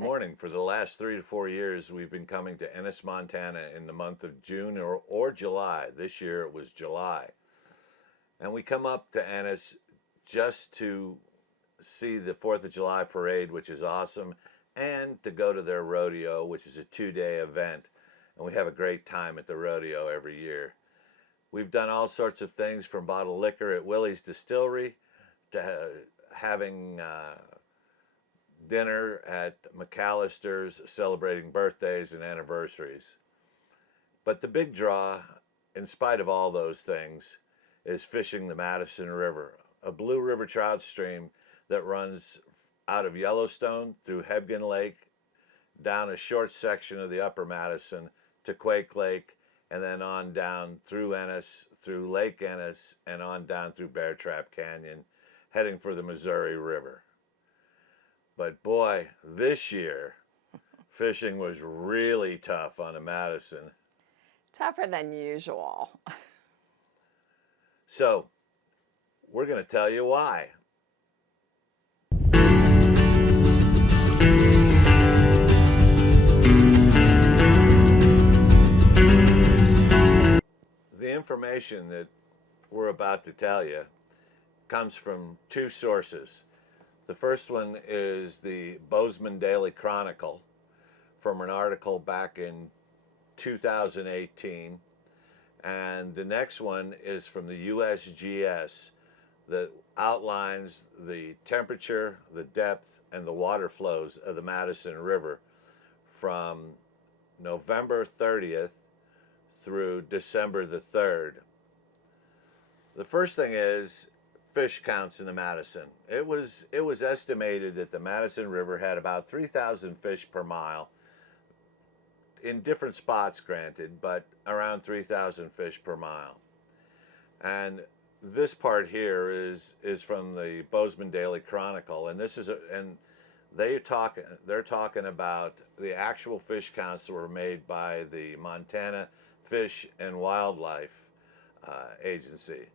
Good morning. For the last 3 to 4 years, we've been coming to Ennis, Montana in the month of June or July. This year it was July. And we come up to Ennis just to see the 4th of July parade, which is awesome, and to go to their rodeo, which is a 2-day event. And we have a great time at the rodeo every year. We've done all sorts of things, from bottled liquor at Willie's Distillery to having dinner at McAllister's, celebrating birthdays and anniversaries. But the big draw, in spite of all those things, is fishing the Madison River, a blue river trout stream that runs out of Yellowstone through Hebgen Lake, down a short section of the upper Madison to Quake Lake, and then on down through Ennis, through Lake Ennis, and on down through Bear Trap Canyon, heading for the Missouri River. But boy, this year, fishing was really tough on the Madison. Tougher than usual. So, we're going to tell you why. The information that we're about to tell you comes from two sources. The first one is the Bozeman Daily Chronicle from an article back in 2018. And the next one is from the USGS that outlines the temperature, the depth, and the water flows of the Madison River from November 30th through December the 3rd. The first thing is fish counts in the Madison. It was estimated that the Madison River had about 3,000 fish per mile, in different spots granted, but around 3,000 fish per mile. And this part here is from the Bozeman Daily Chronicle, and they're talking about the actual fish counts that were made by the Montana Fish and Wildlife Agency.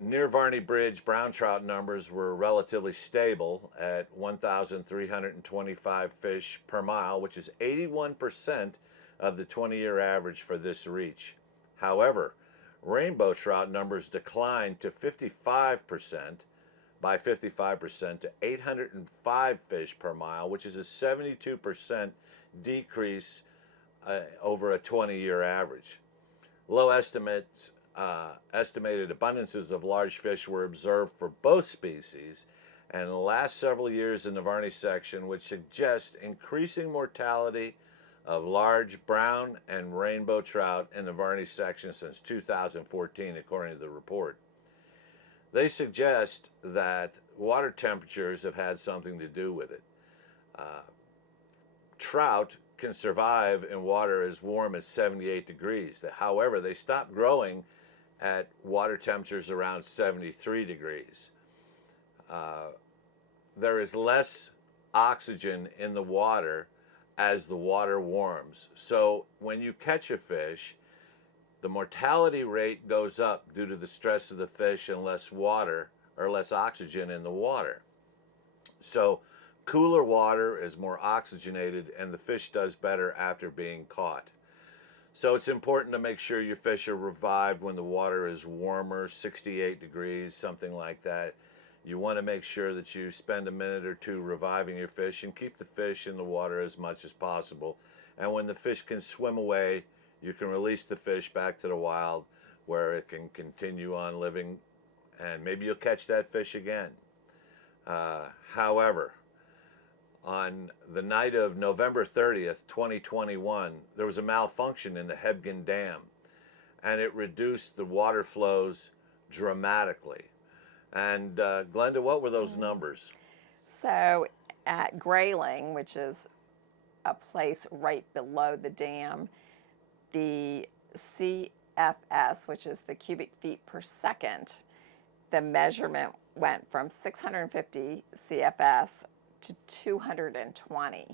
Near Varney Bridge, brown trout numbers were relatively stable at 1,325 fish per mile, which is 81% of the 20-year average for this reach. However, rainbow trout numbers declined to 55% to 805 fish per mile, which is a 72% decrease over a 20-year average. Low estimated abundances of large fish were observed for both species and in the last several years in the Varney section, which suggests increasing mortality of large brown and rainbow trout in the Varney section since 2014, according to the report. They suggest that water temperatures have had something to do with it. Trout can survive in water as warm as 78 degrees. However, they stop growing at water temperatures around 73 degrees. There is less oxygen in the water as the water warms. So when you catch a fish, the mortality rate goes up due to the stress of the fish and less water or less oxygen in the water. So cooler water is more oxygenated and the fish does better after being caught. So it's important to make sure your fish are revived when the water is warmer, 68 degrees, something like that. You want to make sure that you spend a minute or two reviving your fish and keep the fish in the water as much as possible. And when the fish can swim away, you can release the fish back to the wild where it can continue on living, and maybe you'll catch that fish again. However, on the night of November 30th, 2021, there was a malfunction in the Hebgen Dam, and it reduced the water flows dramatically. And Glenda, what were those numbers? So at Grayling, which is a place right below the dam, the CFS, which is the cubic feet per second, the measurement went from 650 CFS to 220.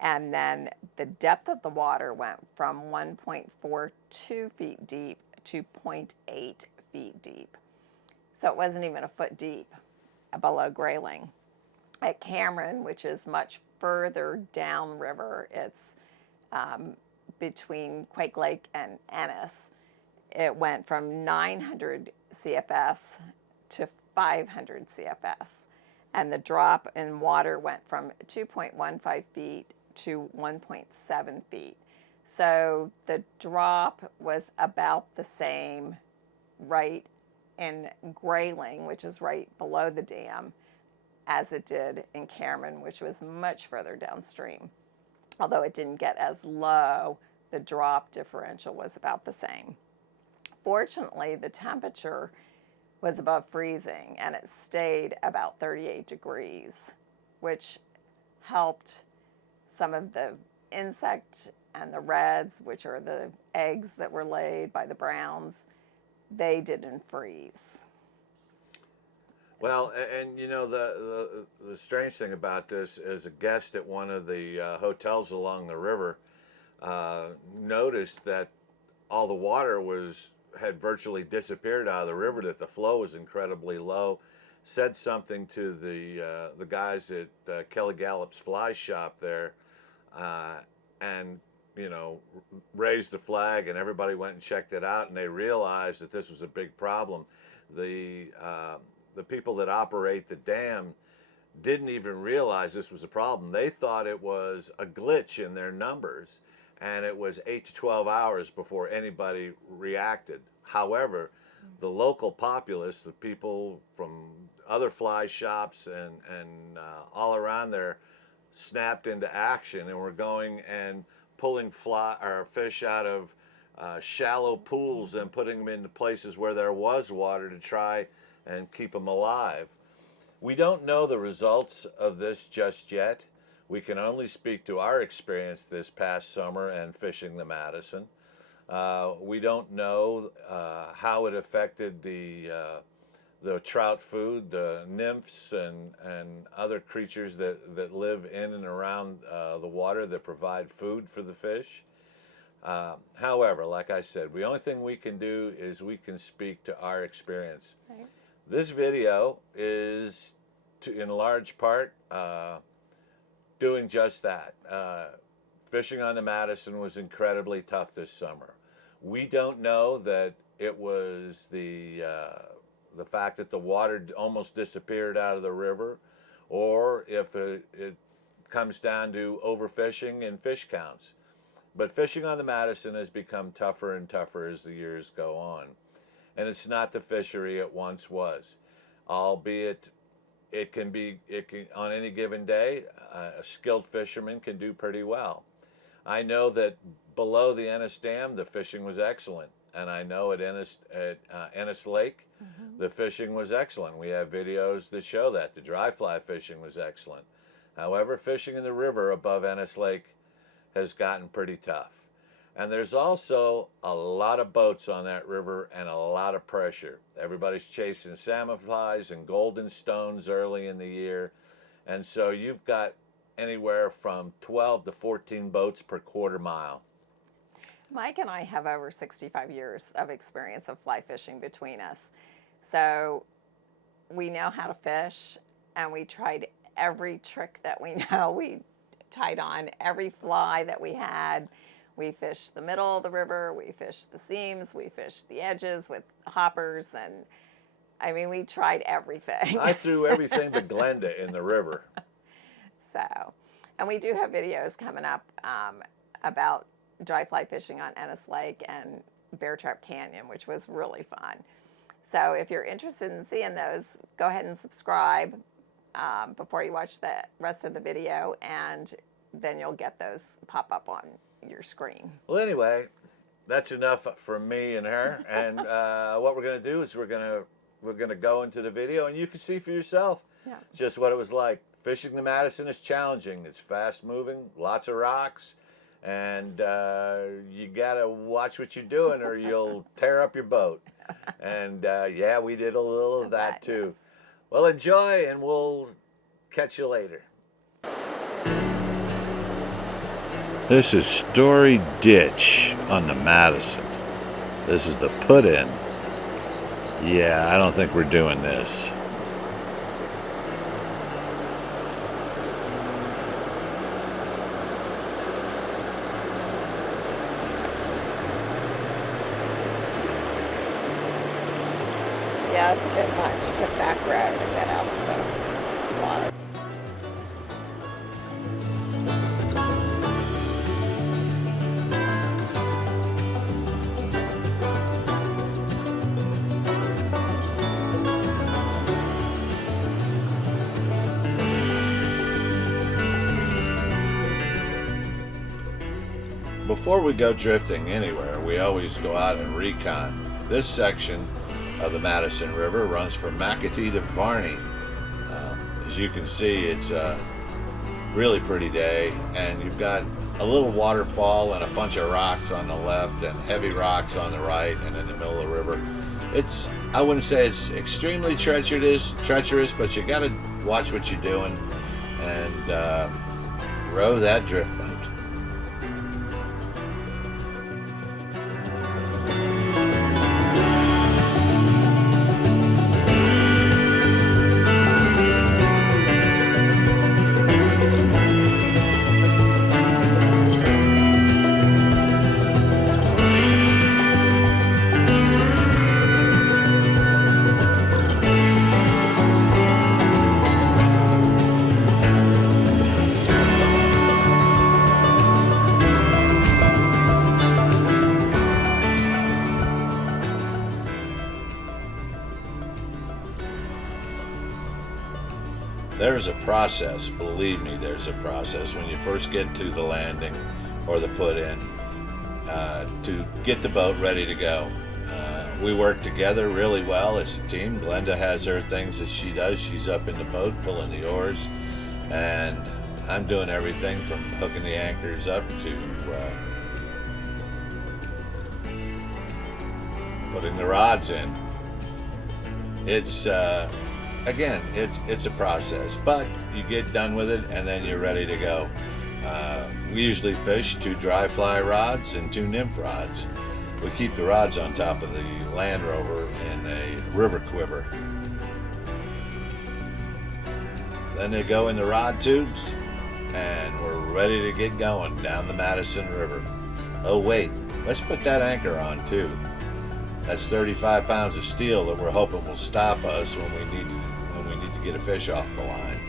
And then the depth of the water went from 1.42 feet deep to 0.8 feet deep. So it wasn't even a foot deep below Grayling. At Cameron, which is much further downriver, it's between Quake Lake and Ennis, it went from 900 CFS to 500 CFS. And the drop in water went from 2.15 feet to 1.7 feet. So the drop was about the same right in Grayling, which is right below the dam, as it did in Cameron, which was much further downstream. Although it didn't get as low, the drop differential was about the same. Fortunately, the temperature was above freezing and it stayed about 38 degrees, which helped some of the insect and the reds, which are the eggs that were laid by the browns, they didn't freeze. Well, and you know, the strange thing about this is a guest at one of the hotels along the river noticed that all the water had virtually disappeared out of the river, that the flow was incredibly low, said something to the guys at Kelly Gallup's fly shop there, and you know, raised the flag, and everybody went and checked it out, and they realized that this was a big problem. The people that operate the dam didn't even realize this was a problem. They thought it was a glitch in their numbers, and it was 8 to 12 hours before anybody reacted. However, the local populace, the people from other fly shops and all around there, snapped into action and were going and pulling fish out of shallow pools and putting them into places where there was water to try and keep them alive. We don't know the results of this just yet. We can only speak to our experience this past summer and fishing the Madison. We don't know how it affected the trout food, the nymphs and other creatures that live in and around the water that provide food for the fish. However, like I said, the only thing we can do is we can speak to our experience. Right. This video is, in large part, doing just that. Fishing on the Madison was incredibly tough this summer. We don't know that it was the fact that the water almost disappeared out of the river, or if it comes down to overfishing and fish counts. But fishing on the Madison has become tougher and tougher as the years go on. And it's not the fishery it once was, albeit it can on any given day, a skilled fisherman can do pretty well. I know that below the Ennis Dam, the fishing was excellent. And I know at Ennis Lake, the fishing was excellent. We have videos that show that. The dry fly fishing was excellent. However, fishing in the river above Ennis Lake has gotten pretty tough. And there's also a lot of boats on that river and a lot of pressure. Everybody's chasing salmon flies and golden stones early in the year. And so you've got anywhere from 12 to 14 boats per quarter mile. Mike and I have over 65 years of experience of fly fishing between us. So we know how to fish, and we tried every trick that we know. We tied on every fly that we had. We fished the middle of the river, we fished the seams, we fished the edges with hoppers, and I mean, we tried everything. I threw everything but Glenda in the river. So, and we do have videos coming up about dry fly fishing on Ennis Lake and Bear Trap Canyon, which was really fun. So if you're interested in seeing those, go ahead and subscribe before you watch the rest of the video, and then you'll get those pop up on your screen. Well, anyway, that's enough for me and her. And what we're going to do is we're going to go into the video, and you can see for yourself just what it was like. Fishing the Madison is challenging. It's fast moving, lots of rocks, and you got to watch what you're doing or you'll tear up your boat. And yeah, we did a little of that too. Yes. Well, enjoy, and we'll catch you later. This is Story Ditch on the Madison. This is the put-in. Yeah, I don't think we're doing this. that's a bit much to back row to get out to the water. Before we go drifting anywhere, we always go out and recon. This section of the Madison River runs from McAtee to Varney. As you can see, it's a really pretty day, and you've got a little waterfall and a bunch of rocks on the left and heavy rocks on the right and in the middle of the river. I wouldn't say it's extremely treacherous, but you got to watch what you're doing and row that drift boat. There's a process, believe me, there's a process when you first get to the landing or the put-in to get the boat ready to go. We work together really well as a team. Glenda has her things that she does. She's up in the boat pulling the oars, and I'm doing everything from hooking the anchors up to putting the rods in. It's again, it's a process, but you get done with it and then you're ready to go. We usually fish 2 dry fly rods and 2 nymph rods. We keep the rods on top of the Land Rover in a river quiver. Then they go in the rod tubes and we're ready to get going down the Madison River. Oh wait, let's put that anchor on too. That's 35 pounds of steel that we're hoping will stop us when we need to get a fish off the line.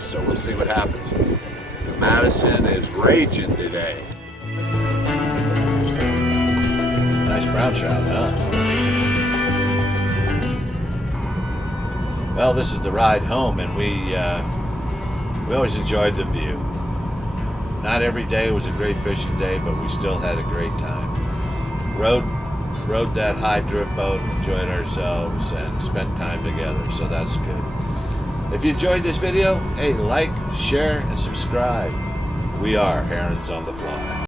So we'll see what happens. The Madison is raging today. Nice brown trout, huh? Well, this is the ride home, and we always enjoyed the view. Not every day was a great fishing day, but we still had a great time. Rode that high drift boat, enjoyed ourselves, and spent time together, so that's good. If you enjoyed this video, hey, like, share, and subscribe. We are Herons on the Fly.